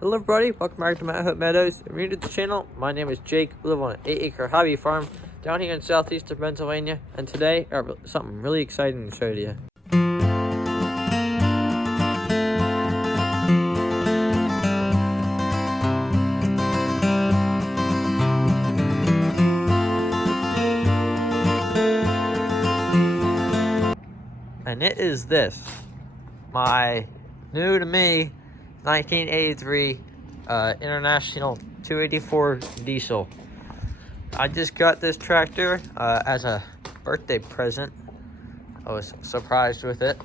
Hello everybody, welcome back to Matt Hope Meadows. If you're new to the channel, my name is Jake. We live on an 8-acre hobby farm down here in southeastern Pennsylvania, and today I have something really exciting to show to you. And it is this, my new to me 1983 International 284 diesel. I just got this tractor as a birthday present. I was surprised with it.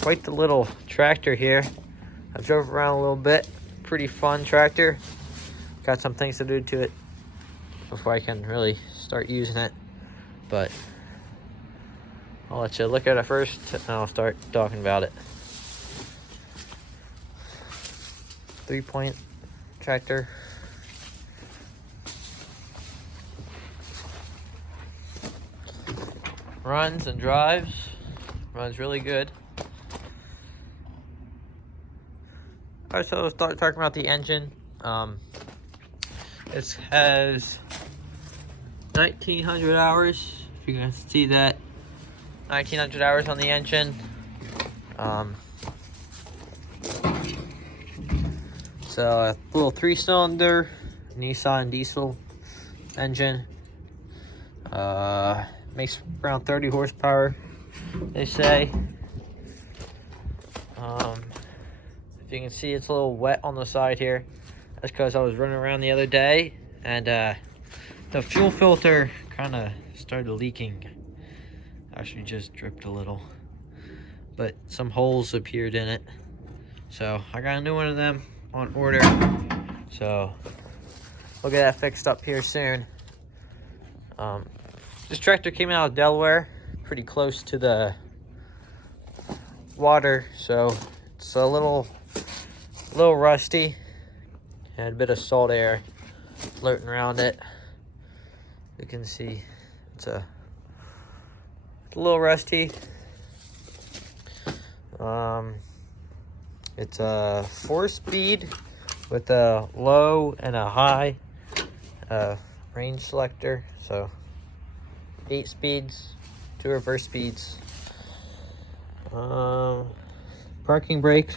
Quite the little tractor here. I drove around a little bit. Pretty fun tractor. Got some things to do to it before I can really start using it, but I'll let you look at it first and I'll start talking about it. 3-point tractor. Runs and drives. Runs really good. Alright, so I'll start talking about the engine. It has 1900 hours, if you can see that. 1900 hours on the engine. It's a little 3-cylinder Nissan diesel engine. Makes around 30 horsepower, they say. If you can see, it's a little wet on the side here. That's because I was running around the other day and the fuel filter kind of started leaking. Actually just dripped a little, but some holes appeared in it, so I got a new one of them on order, so we'll get that fixed up here soon. This tractor came out of Delaware, pretty close to the water, so it's a little rusty. Had a bit of salt air floating around it. You can see it's a little rusty. It's a 4-speed with a low and a high range selector, so 8 speeds, 2 reverse speeds. Parking brake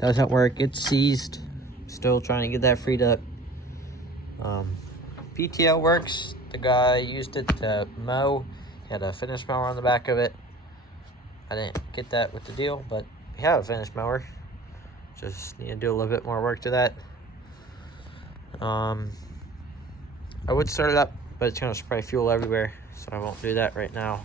doesn't work, it's seized. Still trying to get that freed up. PTO works. The guy used it to mow. He had a finish mower on the back of it. I didn't get that with the deal, but we have a finish mower. Just need to do a little bit more work to that. I would start it up, but it's gonna spray fuel everywhere, so I won't do that right now.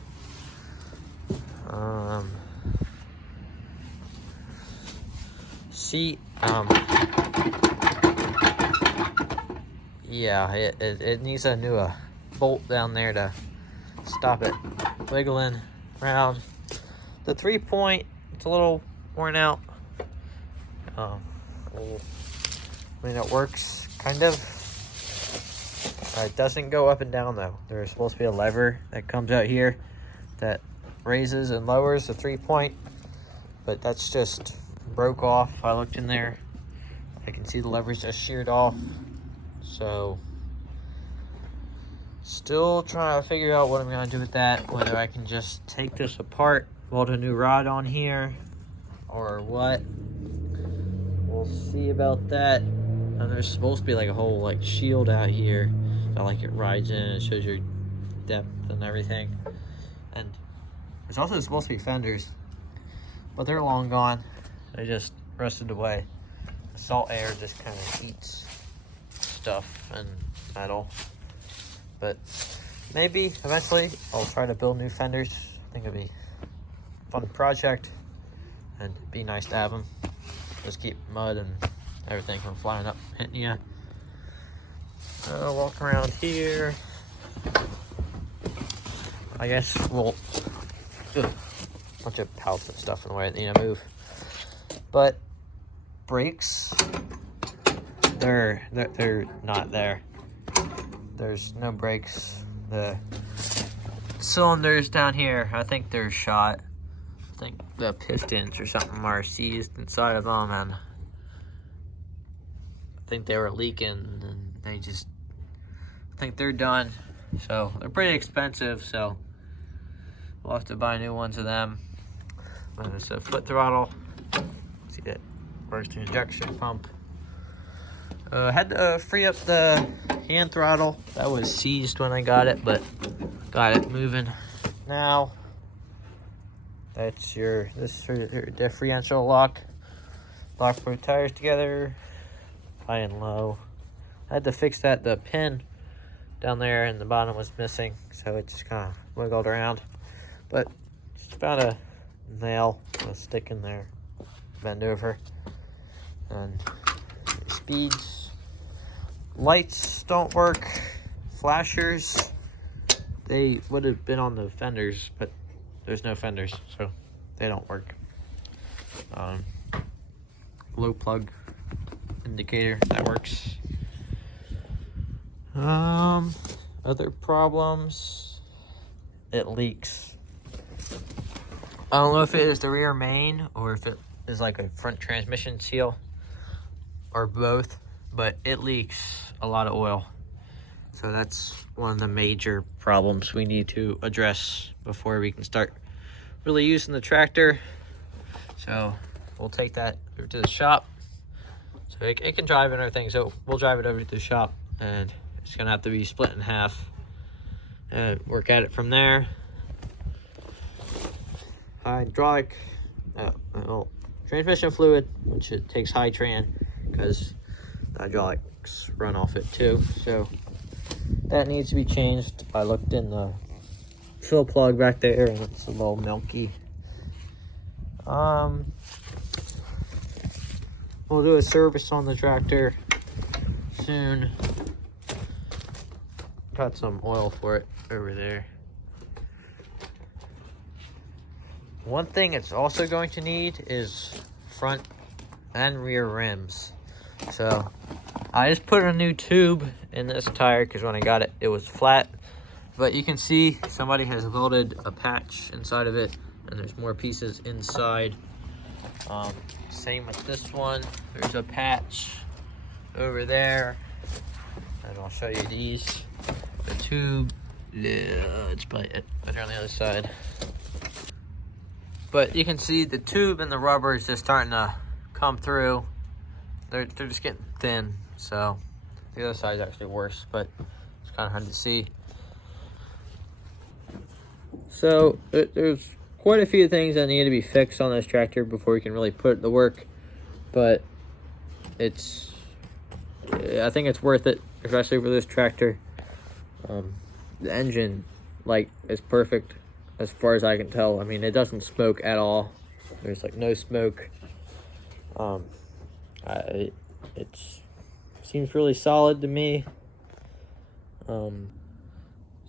Yeah, it needs a new bolt down there to stop it wiggling around. The 3-point, it's a little worn out. I mean, it works kind of. It doesn't go up and down though. There's supposed to be a lever that comes out here that raises and lowers the 3-point, but that's just broke off. I looked in there, I can see the lever's just sheared off. So still trying to figure out what I'm gonna do with that, whether I can just take this apart, weld a new rod on here, or what. We'll see about that. And there's supposed to be like a whole like shield out here that like it rides in and it shows your depth and everything. And there's also supposed to be fenders, but they're long gone. They just rusted away. The salt air just kind of eats stuff and metal. But maybe eventually I'll try to build new fenders. I think it'd be a fun project and it'd be nice to have them. Just keep mud and everything from flying up, hitting you. Walk around here. I guess we'll bunch of pallets and stuff in the way that need to move. But brakes, they're not there. There's no brakes. The cylinders down here, I think they're shot. think the pistons or something are seized inside of them, and I think they were leaking, and I think they're done. So they're pretty expensive, so we'll have to buy new ones of them. And it's a foot throttle. See that works the injection pump. Had to free up the hand throttle. That was seized when I got it, but got it moving now. This is your differential lock. Lock both tires together, high and low. I had to fix that. The pin down there in the bottom was missing, so it just kind of wiggled around. But just found a nail, a stick in there, bend over, and speeds. Lights don't work. Flashers, they would have been on the fenders, but there's no fenders, so they don't work. Glow plug indicator, that works. Other problems, it leaks. I don't know if it is the rear main or if it is like a front transmission seal or both, but it leaks a lot of oil. So that's one of the major problems we need to address before we can start really using the tractor. So we'll take that over to the shop. So it can drive and everything, so we'll drive it over to the shop, and it's gonna have to be split in half and work at it from there. Hydraulic, transmission fluid, which it takes Hy-Tran because the hydraulics run off it too. So that needs to be changed. I looked in the fill plug back there and it's a little milky. We'll do a service on the tractor soon. Got some oil for it over there. One thing it's also going to need is front and rear rims. So I just put a new tube in this tire because when I got it, it was flat. But you can see somebody has welded a patch inside of it, and there's more pieces inside. Same with this one. There's a patch over there, and I'll show you these. The tube, it's better on the other side. But you can see the tube and the rubber is just starting to come through. They're just getting thin, so the other side is actually worse, but it's kind of hard to see. So there's quite a few things that need to be fixed on this tractor before we can really put it to work, but I think it's worth it, especially for this tractor. The engine light is perfect as far as I can tell. I mean, it doesn't smoke at all. There's like no smoke. It seems really solid to me.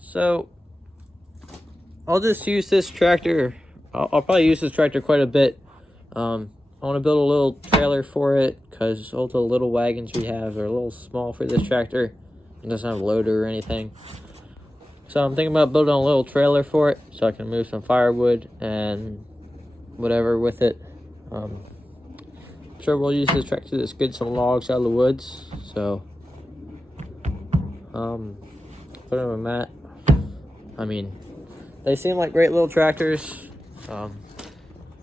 So I'll just use this tractor. I'll probably use this tractor quite a bit. I want to build a little trailer for it because all the little wagons we have are a little small for this tractor. It doesn't have a loader or anything. So I'm thinking about building a little trailer for it so I can move some firewood and whatever with it. I'm sure we'll use this tractor to get some logs out of the woods. So put them in that. I mean, they seem like great little tractors.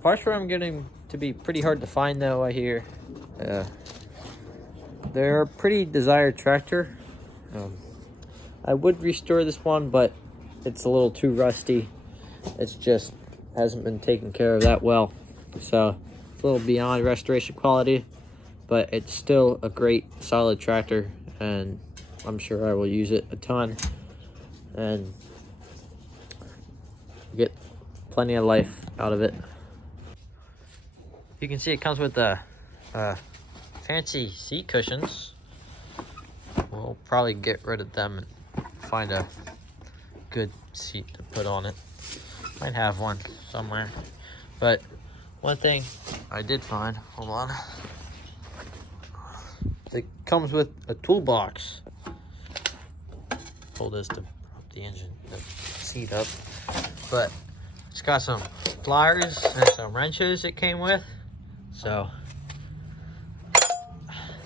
Parts for them getting to be pretty hard to find though, I hear. They're a pretty desired tractor. I would restore this one, but it's a little too rusty. It's just hasn't been taken care of that well. So it's a little beyond restoration quality, but it's still a great solid tractor, and I'm sure I will use it a ton and get plenty of life out of it. You can see it comes with the fancy seat cushions. We'll probably get rid of them and find a good seat to put on it. Might have one somewhere. But one thing I did find, hold on. It comes with a toolbox. Pull this to prop the seat up. But It's got some pliers and some wrenches it came with. So,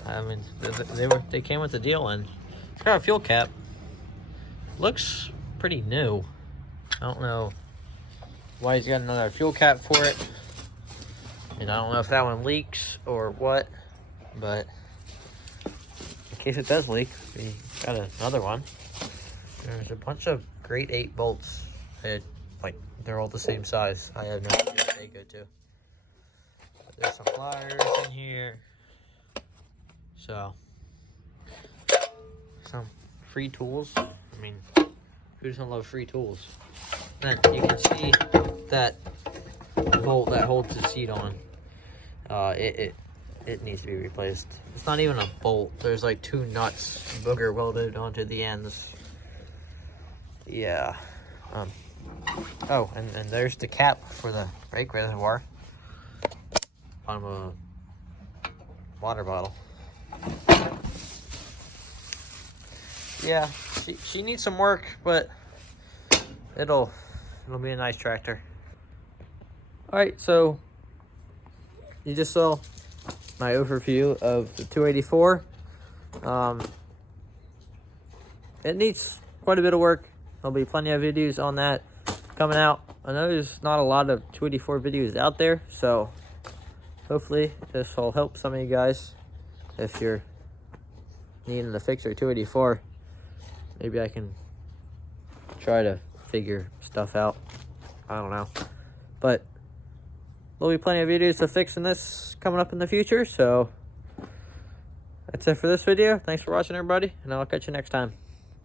I mean, they came with the deal, and it's got a fuel cap. Looks pretty new. I don't know why he's got another fuel cap for it. And I don't know if that one leaks or what, but in case it does leak, we got another one. There's a bunch of grade 8 bolts. They're all the same size. I have no idea what they go to. But there's some pliers in here. So, some free tools. I mean, who doesn't love free tools? And you can see that bolt that holds the seat on. It needs to be replaced. It's not even a bolt. There's like 2 nuts booger welded onto the ends. Yeah. Oh, and there's the cap for the brake reservoir. Bottom of a water bottle. Yeah, she needs some work, but it'll be a nice tractor. Alright, so you just saw my overview of the 284. It needs quite a bit of work. There'll be plenty of videos on that coming out. I know there's not a lot of 284 videos out there, so hopefully this will help some of you guys if you're needing to fix your 284. Maybe I can try to figure stuff out. I don't know. But there'll be plenty of videos of fixing this coming up in the future, so that's it for this video. Thanks for watching, everybody, and I'll catch you next time.